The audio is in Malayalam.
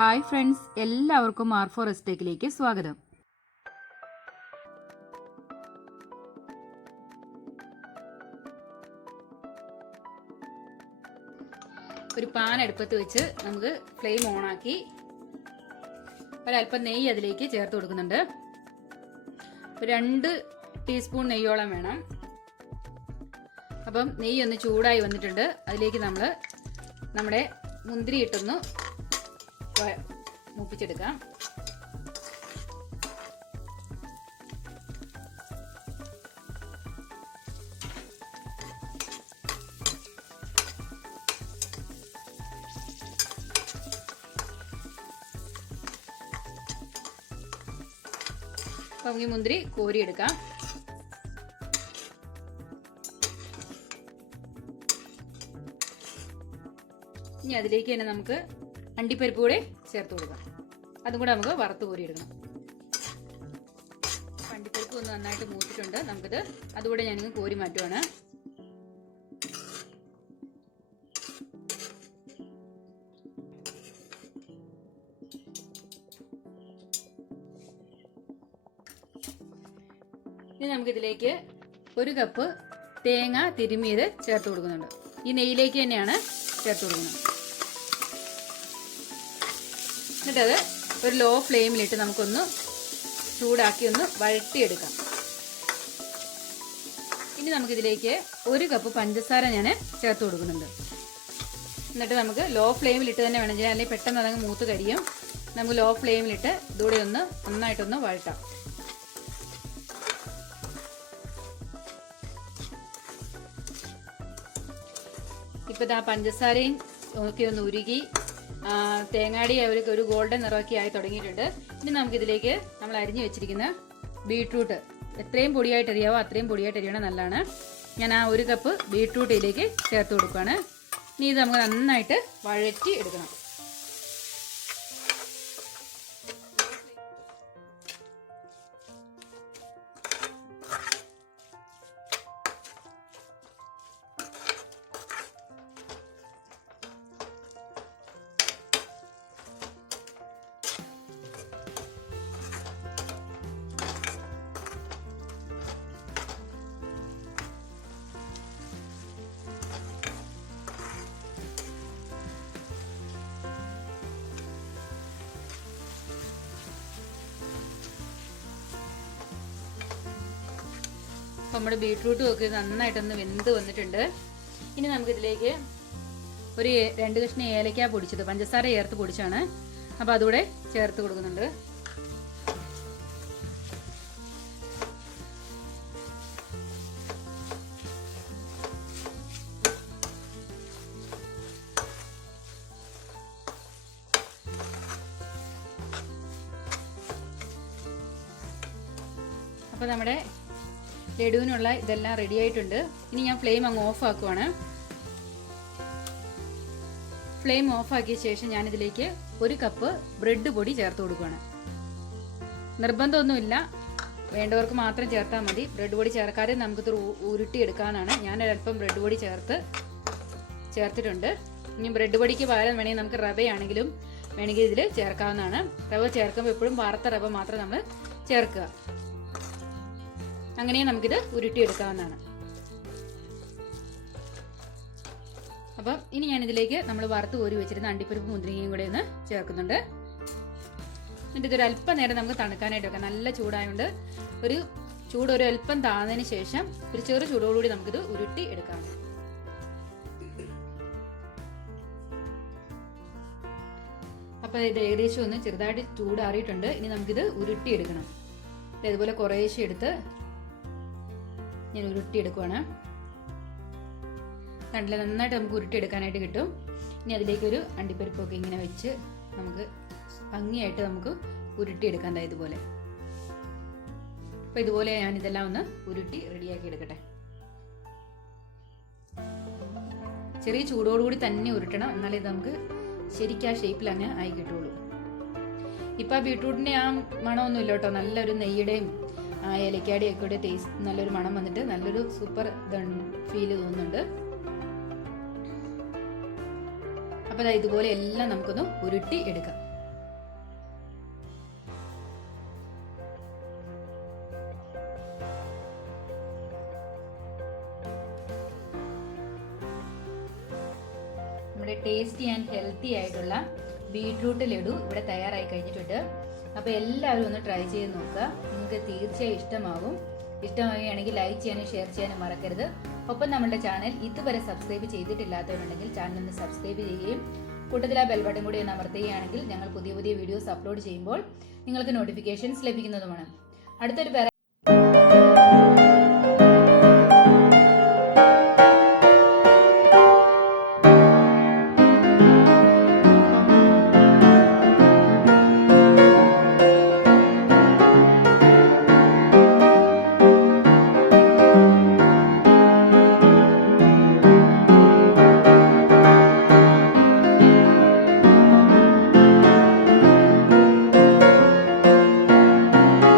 ഹായ് ഫ്രണ്ട്സ്, എല്ലാവർക്കും R4 എസ്റ്റേക്കിലേക്ക് സ്വാഗതം. ഒരു പാൻ അടുപ്പത്ത് വെച്ച് നമുക്ക് ഫ്ലെയിം ഓണാക്കി ഒരല്പം നെയ്യ് അതിലേക്ക് ചേർത്ത് കൊടുക്കുന്നുണ്ട്. 2 ടീസ്പൂൺ നെയ്യോളം വേണം. അപ്പം നെയ്യ് ഒന്ന് ചൂടായി വന്നിട്ടുണ്ട്. അതിലേക്ക് നമ്മൾ നമ്മുടെ മുന്തിരി ഇട്ടൊന്ന് മൂപ്പിച്ചെടുക്കാം. അപ്പം ഈ മുന്തിരി കോരിയെടുക്കാം. ഇനി അതിലേക്ക് തന്നെ നമുക്ക് അണ്ടിപ്പരിപ്പ് കൂടെ ചേർത്ത് കൊടുക്കാം. അതും കൂടെ നമുക്ക് വറുത്ത് കോരിയെടുക്കണം. അണ്ടിപ്പരിപ്പ് ഒന്ന് നന്നായിട്ട് മൂത്തിട്ടുണ്ട്. നമുക്കിത് അതുകൂടെ ഞാനിങ്ങ് കോരി മാറ്റുവാണ്. ഇനി നമുക്കിതിലേക്ക് 1 കപ്പ് തേങ്ങ തിരുമ്മിയത് ചേർത്ത് കൊടുക്കുന്നുണ്ട്. ഈ നെയ്യിലേക്ക് തന്നെയാണ് ചേർത്ത് കൊടുക്കുന്നത്. എന്നിട്ടത് ഒരു ലോ ഫ്ലെയിമിലിട്ട് നമുക്കൊന്ന് ചൂടാക്കി ഒന്ന് വഴറ്റിയെടുക്കാം. ഇനി നമുക്കിതിലേക്ക് 1 കപ്പ് പഞ്ചസാര ഞാൻ ചേർത്ത് കൊടുക്കുന്നുണ്ട്. എന്നിട്ട് നമുക്ക് ലോ ഫ്ലെയിമിലിട്ട് തന്നെ വേണം ചെയ്യാൻ, അല്ലെങ്കിൽ പെട്ടെന്ന് അതങ്ങ് മൂത്ത് കരിയും. നമുക്ക് ലോ ഫ്ലെയിമിലിട്ട് ഇതൂടെ ഒന്ന് നന്നായിട്ടൊന്ന് വഴറ്റാം. ഇപ്പം ആ പഞ്ചസാരയും ഒക്കെ ഒന്ന് ഉരുകി തേങ്ങാടി അവർക്ക് ഒരു ഗോൾഡൻ നിറമൊക്കെ ആയി തുടങ്ങിയിട്ടുണ്ട്. ഇനി നമുക്കിതിലേക്ക് നമ്മൾ അരിഞ്ഞു വെച്ചിരിക്കുന്ന ബീട്രൂട്ട് എത്രയും പൊടിയായിട്ട് അരിയാവോ അത്രയും പൊടിയായിട്ട് അരിയണം, നല്ലതാണ്. ഞാൻ ആ 1 കപ്പ് ബീട്രൂട്ട് ഇതിലേക്ക് ചേർത്ത് കൊടുക്കുകയാണ്. ഇനി ഇത് നമുക്ക് നന്നായിട്ട് വഴറ്റി എടുക്കണം. അപ്പം നമ്മുടെ ബീട്രൂട്ടും ഒക്കെ നന്നായിട്ടൊന്ന് വെന്ത് വന്നിട്ടുണ്ട്. ഇനി നമുക്കിതിലേക്ക് ഒരു 2 കഷ്ണം ഏലക്ക പൊടിച്ചത്, പഞ്ചസാര ചേർത്ത് പൊടിച്ചാണ്, അപ്പം അതുകൂടെ ചേർത്ത് കൊടുക്കുന്നുണ്ട്. അപ്പോൾ നമ്മുടെ ലഡുവിനുള്ള ഇതെല്ലാം റെഡി ആയിട്ടുണ്ട്. ഇനി ഞാൻ ഫ്ലെയിം അങ്ങ് ഓഫ് ആക്കുവാണ്. ഫ്ലെയിം ഓഫ് ആക്കിയ ശേഷം ഞാനിതിലേക്ക് 1 കപ്പ് ബ്രെഡ് പൊടി ചേർത്ത് കൊടുക്കുകയാണ്. നിർബന്ധമൊന്നുമില്ല, വേണ്ടവർക്ക് മാത്രം ചേർത്താൽ മതി. ബ്രെഡ് പൊടി ചേർക്കാതെ നമുക്കിത് ഉരുട്ടിയെടുക്കാനാണ്. ഞാനൊരല്പം ബ്രെഡ് പൊടി ചേർത്തിട്ടുണ്ട്. ഇനി ബ്രെഡ് പൊടിക്ക് പകരം വേണമെങ്കിൽ നമുക്ക് റവയാണെങ്കിലും വേണമെങ്കിൽ ഇതിൽ ചേർക്കാവുന്നതാണ്. റവ ചേർക്കുമ്പോൾ എപ്പോഴും വറുത്ത റവ മാത്രം നമ്മൾ ചേർക്കുക. അങ്ങനെ നമുക്കിത് ഉരുട്ടിയെടുക്കാവുന്നതാണ്. അപ്പം ഇനി ഞാനിതിലേക്ക് നമ്മൾ വറുത്ത് കോരി വെച്ചിരുന്ന അണ്ടിപ്പരിപ്പ് മുന്തിരിങ്ങയും കൂടെ ഒന്ന് ചേർക്കുന്നുണ്ട്. എന്നിട്ട് ഇതൊരു അല്പം നേരം നമുക്ക് തണുക്കാനായിട്ട് വെക്കാം. നല്ല ചൂടായതുകൊണ്ട് ഒരു അല്പം താഴ്ന്നതിന് ശേഷം ഒരു ചെറു ചൂടോടുകൂടി നമുക്കിത് ഉരുട്ടി എടുക്കാം. അപ്പം ഇത് ഏകദേശം ഒന്ന് ചെറുതായിട്ട് ചൂടാറിയിട്ടുണ്ട്. ഇനി നമുക്കിത് ഉരുട്ടിയെടുക്കണം. ഇതുപോലെ കുറേശ്ശെ എടുത്ത് ഞാൻ ഉരുട്ടിയെടുക്കുവാണ്. കണ്ടില്ല, നന്നായിട്ട് നമുക്ക് ഉരുട്ടിയെടുക്കാനായിട്ട് കിട്ടും. ഇനി അതിലേക്കൊരു അണ്ടിപ്പരിപ്പൊക്കെ ഇങ്ങനെ വെച്ച് നമുക്ക് ഭംഗിയായിട്ട് നമുക്ക് ഉരുട്ടിയെടുക്കാൻ ഇതുപോലെ. അപ്പോൾ ഇതുപോലെ ഞാൻ ഇതെല്ലാം ഒന്ന് ഉരുട്ടി റെഡിയാക്കി എടുക്കട്ടെ. ചെറിയ ചൂടോടുകൂടി തന്നെ ഉരുട്ടണം, എന്നാലേ ഇത് നമുക്ക് ശരിക്കും ആ ഷേപ്പിൽ അങ്ങനെ ആയി കിട്ടുള്ളൂ. ഇപ്പം ആ ബീട്രൂട്ടിൻ്റെ ആ മണമൊന്നുമില്ല കേട്ടോ. നല്ലൊരു നെയ്യുടെയും ഏലക്കാടിയും ഒക്കെ ടേസ്റ്റ്, നല്ലൊരു മണം വന്നിട്ട് നല്ലൊരു സൂപ്പർ ഫീൽ തോന്നുന്നുണ്ട്. അപ്പോൾ ഇതുപോലെ എല്ലാം നമുക്കൊന്ന് ഉരുട്ടി എടുക്കാം. ടേസ്റ്റി ആൻഡ് ഹെൽത്തി ആയിട്ടുള്ള ബീട്രൂട്ട് ലഡു ഇവിടെ തയ്യാറായി കഴിഞ്ഞിട്ടുണ്ട്. അപ്പോൾ എല്ലാവരും ഒന്ന് ട്രൈ ചെയ്ത് നോക്കുക. നിങ്ങൾക്ക് തീർച്ചയായും ഇഷ്ടമാകും. ഇഷ്ടമാവുകയാണെങ്കിൽ ലൈക്ക് ചെയ്യാനും ഷെയർ ചെയ്യാനും മറക്കരുത്. ഒപ്പം നമ്മുടെ ചാനൽ ഇതുവരെ സബ്സ്ക്രൈബ് ചെയ്തിട്ടില്ലാത്തവരുണ്ടെങ്കിൽ ചാനൽ ഒന്ന് സബ്സ്ക്രൈബ് ചെയ്യുകയും കൂട്ടത്തിൽ ആ ബെൽ ബട്ടൺ കൂടി ഒന്ന് അമർത്തുകയാണെങ്കിൽ ഞങ്ങൾ പുതിയ പുതിയ വീഡിയോസ് അപ്ലോഡ് ചെയ്യുമ്പോൾ നിങ്ങൾക്ക് നോട്ടിഫിക്കേഷൻസ് ലഭിക്കുന്നതുമാണ്. അടുത്തൊരു